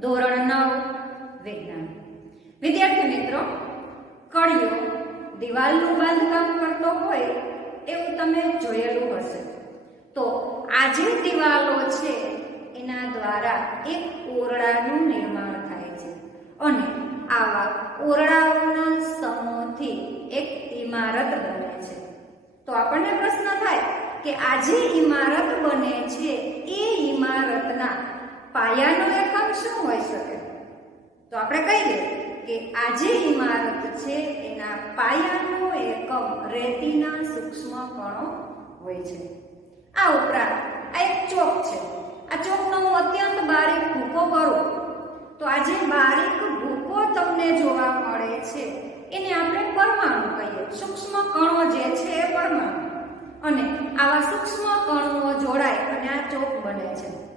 ધોરણ નવ, વિજ્ઞાન. વિદ્યાર્થી મિત્રો, કળિયો દિવાલનું બાંધકામ કરતો હોય એવું તમે જોયેલું હશે. તો આ જે દિવાલો છે, એના દ્વારા એક ઓરડાનું નિર્માણ થાય છે. અને આવા ઓરડાઓના સમૂહથી એક ઇમારત બને છે. તો આપણને પ્રશ્ન થાય કે આ જે ઇમારત બને છે, એ ઇમારતના પાયાનો એકમ શું હોઈ શકે? તો આપણે કહીએ કે આ જે ઇમારત છે, એના પાયાનો એકમ રેતીના સૂક્ષ્મ કણો હોય છે. આ ઉપરાંત આ એક ચોક છે. આ ચોકનો હું અત્યંત બારીક ભૂકો કરું. તો આ જે બારીક ભૂકો તમને જોવા મળે છે. એને આપણે પરમાણુ કહીએ. સૂક્ષ્મ કણો જે છે એ પરમાણુ. અને આવા સૂક્ષ્મ કણો જોડાય અને આ ચોક બને છે.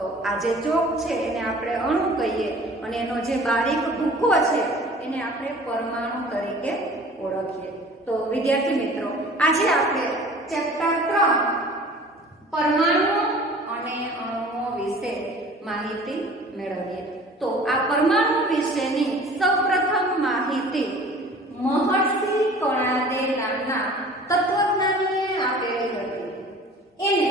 તો આ જે ચોક છે એને આપણે અણુ કહીએ અને એનો જે બારીક ભૂકો છે એને આપણે પરમાણુ તરીકે ઓળખીએ. તો વિદ્યાર્થી મિત્રો, આજે આપણે ચેપ્ટર ત્રણ, પરમાણુ અને અણુઓ વિશે માહિતી મેળવીએ. તો આ પરમાણુ વિશેની સૌપ્રથમ માહિતી મહર્ષિ કણાદે નામના તત્વજ્ઞાનીએ આપેલી હતી. એને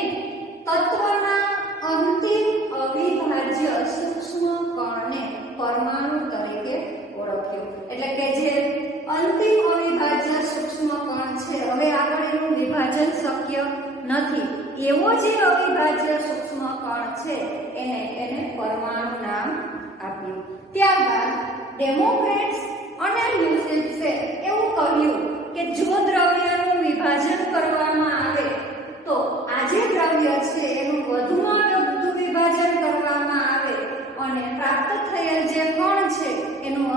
તત્વના અંતિમ અવિભાજ્ય સૂક્ષ્મ કણને પરમાણુ તરીકે ઓળખ્યો એટલે કે જે અંતિમ અવિભાજ્ય સૂક્ષ્મ કણ છે, હવે આગળ એનું વિભાજન શક્ય નથી. એવો જે અવિભાજ્ય સૂક્ષ્મ કણ છે, એને એને પરમાણુ નામ આપ્યું. ત્યારબાદ ડેમોક્રેટ્સ અને લ્યુસિપ્સે એવું કહ્યું કે જો દ્રવ્યનું વિભાજન કરવામાં આવે, તો આ જે દ્રવ્ય છે, એનું વધુમાં વધુ વિભાજન કરવામાં આવે અને પ્રાપ્ત થયેલ જે કણ છે એનું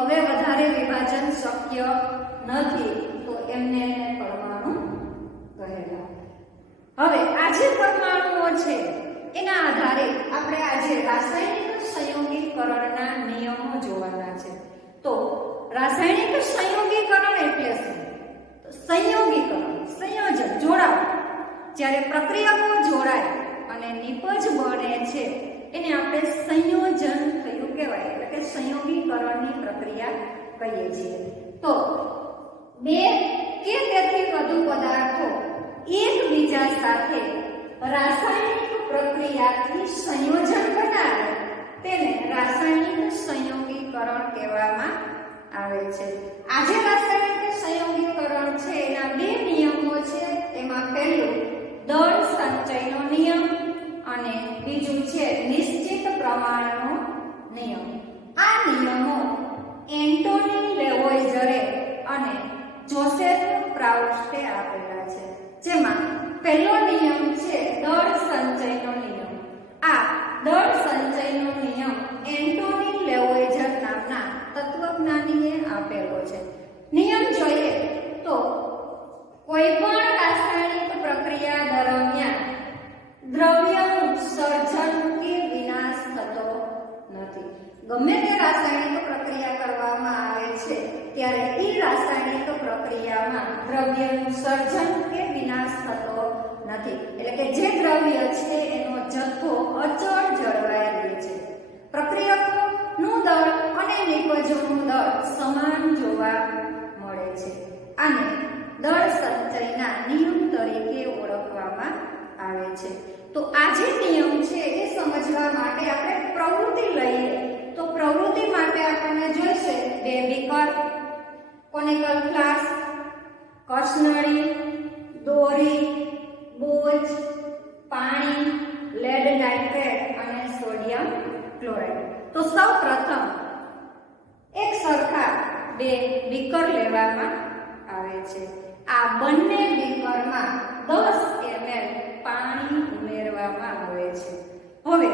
વધારે વિભાજન શક્ય નથી, તો એમને પરમાણુ કહેલા હવે આ જે પરમાણુઓ છે, એના આધારે આપણે આજે રાસાયણિક સંયોગીકરણના નિયમો જોવાના છે. તો રાસાયણિક સંયોગીકરણ એટલે શું? સંયોગીકરણ, સંયોજન જોડાવ જ્યારે પ્રક્રિયાઓ જોડાય અને નિપજ બને છે, એને આપણે સંયોજન થયું કહેવાય. એટલે કે સંયોગીકરણની પ્રક્રિયા કહીએ છીએ. તો બે કે તેથી વધુ પદાર્થો એકબીજા સાથે રાસાયણિક પ્રક્રિયાથી સંયોજન બનાવે, તેને રાસાયણિક સંયોગીકરણ કહેવામાં આવે છે. આજે રાસાયણિક સંયોગીકરણ છે, એના બે નિયમો છે. એમાં પહેલું, દળ સંચયનો નિયમ અને બીજું છે, નિશ્ચિત પ્રમાણનો નિયમ. આ નિયમો અને જોસેફ પ્રાઉસ્ટે આપેલા છે, જેમાં પહેલો નિયમ છે દળ સંચયનો નિયમ. આ દળ સંચયનો નિયમ એન્ટોની લેવોઇઝર નામના તત્વજ્ઞાનીએ આપેલો છે. નિયમ જોઈએ તો કોઈ પણ રાસાયણિક પ્રક્રિયા દરમિયાન દ્રવ્યનું સર્જન કે વિનાશ થતો નથી. ગમે તે રાસાયણિક પ્રક્રિયા કરવામાં આવે છે ત્યારે એ રાસાયણિક પ્રક્રિયામાં દ્રવ્યનું સર્જન કે વિનાશ થતો નથી. એટલે કે જે દ્રવ્ય છે એનો જથ્થો અચળ જળવાઈ રહે છે. પ્રક્રિયકોનું દળ અને નિપજોનું દળ સમાન જોવા મળે છે. આને દળ સંચયના નિયમ તરીકે ઓળખવામાં આવે છે. તો આ જે નિયમ છે એ સમજવા માટે આપણે પ્રવૃત્તિ લઈએ તો પ્રવૃત્તિ માટે આપણને જોઈશે બે બીકર કોનિકલ ફ્લાસ્ક કસનળી દોરી, બોજ, પાણી લેડ નાઇટ્રેટ અને સોડિયમ ક્લોરાઇડ તો સૌ પ્રથમ એક સરખા બે બીકર લેવામાં આવે છે. આ બંને બીકરમાં દસ એમએલ પાણી ઉમેરવામાં આવે છે. હવે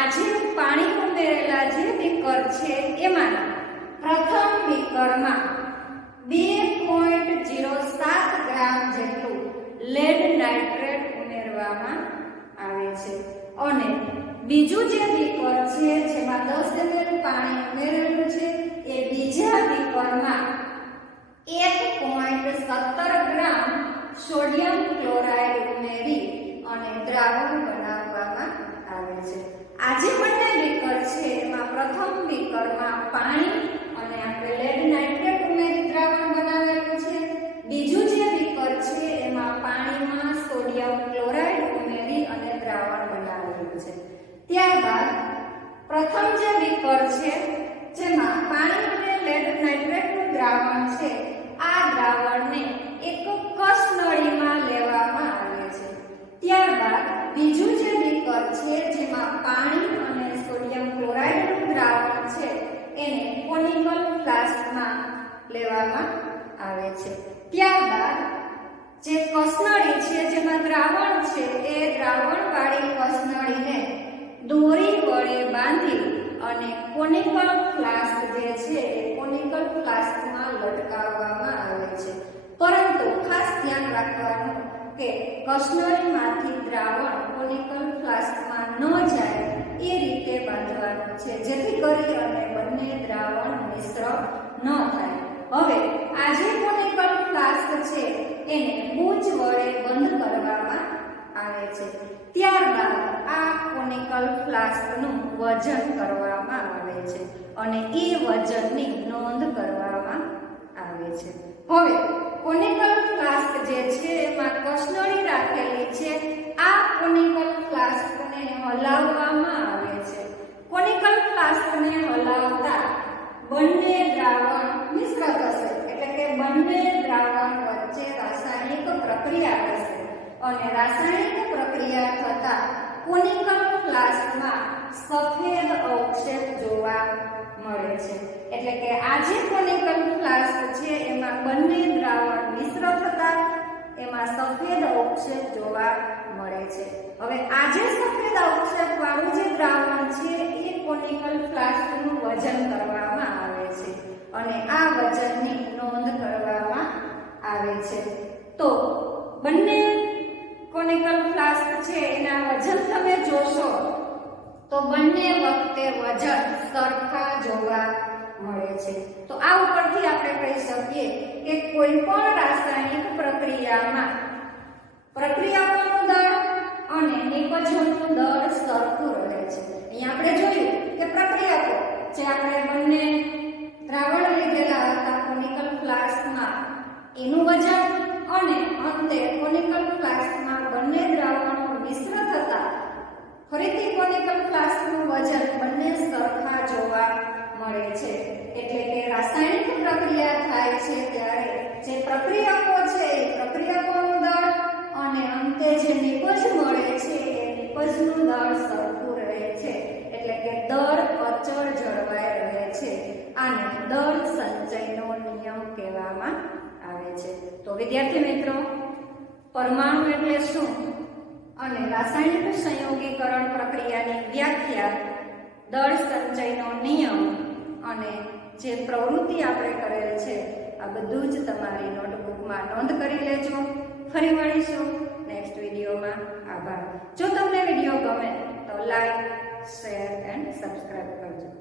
આજે પાણી ઉમેરેલા જે બીકર છે, એમાં પ્રથમ બીકરમાં 2.07 ગ્રામ જેટલું લેડ નાઇટ્રેટ ઉમેરવામાં આવે છે. અને બીજું જે બીકર છે, જેમાં 10 ml પાણી ઉમેરેલું છે, એ બીજા બીકરમાં 1.17 ગ્રામ સોડિયમ ક્લોરાઇડ ઉમેરી અને દ્રાવણ બનાવવામાં આવે છે. આ જે બંને બીકર છે, એમાં પ્રથમ બીકરમાં પાણી અને આપણે લેડ નાઇટ્રેટ ઉમેરી દ્રાવણ બનાવેલું છે બીજું જે બીકર છે એમાં પાણીમાં સોડિયમ ક્લોરાઇડ ઉમેરી અને દ્રાવણ બનાવેલું છે ત્યારબાદ પ્રથમ જે બીકર છે જેમાં પાણી અને લેડ નાઇટ્રેટનું દ્રાવણ છે આ દ્રાવણને એક કસ નળીમાં લેવામાં આવે છે ત્યારબાદ બીજું જે બીકર છે જેમાં પાણી અને સોડિયમ ક્લોરાઇડનું દ્રાવણ છે એને કોનિકલ ફ્લાસ્કમાં લેવામાં આવે છે. ત્યારબાદ જે કસનળી છે, જેમાં દ્રાવણ છે, એ દ્રાવણવાળી કસનળીને દોરી વડે બાંધી અને કોનિકલ ફ્લાસ્ક જે છે, એ કોનિકલ ફ્લાસ્કમાં લટકાવવામાં આવે છે. પરંતુ ખાસ ધ્યાન રાખવાનું કે કસનળીમાંથી દ્રાવણ કોનિકલ ફ્લાસ્કમાં ન જાય, એ રીતે બાંધવાનું છે, જેથી કરી અને બંને દ્રાવણ મિશ્ર ન થાય. હવે આ જે કોનિકલ ફ્લાસ્ક છે એને બૂચ વડે બંધ કરવામાં આવે છે. ત્યારબાદ આ કોનિકલ ફ્લાસ્કનું વજન કરવામાં આવે છે અને એ વજનની નોંધ કરવામાં આવે છે. હવે કોનિકલ ફ્લાસ્ક જે છે એમાં કસનળી રાખેલી છે. આ કોનિકલ ફ્લાસ્કને હલાવવામાં આવે છે કોનિકલ ફ્લાસ્કને હલાવતા બંને દ્રાવણ મિશ્ર થશે. એટલે કે બંને દ્રાવણ વચ્ચે રાસાયણિક પ્રક્રિયા થશે. અને રાસાયણિક પ્રક્રિયા થતા કોનિકલ ફ્લાસ્કમાં સફેદ અવક્ષેપ જોવા મળે છે. એટલે કે આ જે કોનિકલ ફ્લાસ્ક છે, એમાં બંને દ્રાવણ મિશ્ર થતા એમાં સફેદ અવક્ષેપ જોવા મળે છે. હવે આ જે સફેદ અવક્ષેપ વાળું જે દ્રાવણ છે એ કોનિકલ ફ્લાસ્કનું વજન કરવામાં આવે છે અને આ વજનની નોંધ કરવામાં આવે છે તો બંને કોનિકલ ફ્લાસ્ક છે એના વજન તમે જોશો તો બંને વખતે વજન સરખા જોવા મળે છે. તો આ ઉપરથી આપણે કહી શકીએ કે કોઈ પણ રાસાયણિક પ્રક્રિયામાં પ્રક્રિયાઓનું દર અને નિપજોનું દર સરખું રહે છે. અહીંયા આપણે જોયું કે પ્રક્રિયાઓ જે આપણે બંને દ્રાવણ લીધેલા હતા કોનિકલ ફ્લાસ્કમાં એનું વજન અને અંતે કોનિકલ ફ્લાસ્કમાં બંને દ્રાવણો મિશ્ર થતા ફરીથી કોનિકલ ફ્લાસ્કનું વજન બંને સરખા જોવા મળે છે એટલે કે રાસાયણિક પ્રક્રિયા થાય છે ત્યારે જે પ્રક્રિયકો છે એ પ્રક્રિયકોનું દળ અને અંતે જે નિપજ મળે છે એ નિપજનું દળ સરખું રહે છે. એટલે કે દળ અચળ જળવાઈ રહે છે. આને દળ સંચયનો નિયમ કહેવામાં આવે છે. તો વિદ્યાર્થી મિત્રો, પરમાણુ એટલે શું? અને રાસાયણિક સંયોગીકરણ પ્રક્રિયાની વ્યાખ્યા દળ સંચયનો નિયમ અને જે પ્રવૃત્તિ આપણે કરેલ છે, આ બધું જ તમારી નોટબુકમાં નોંધ કરી લેજો. ફરી મળીશું નેક્સ્ટ વિડીયોમાં. આભાર. જો તમને વીડિયો ગમે તો લાઈક શેર એન્ડ સબસ્ક્રાઈબ કરજો.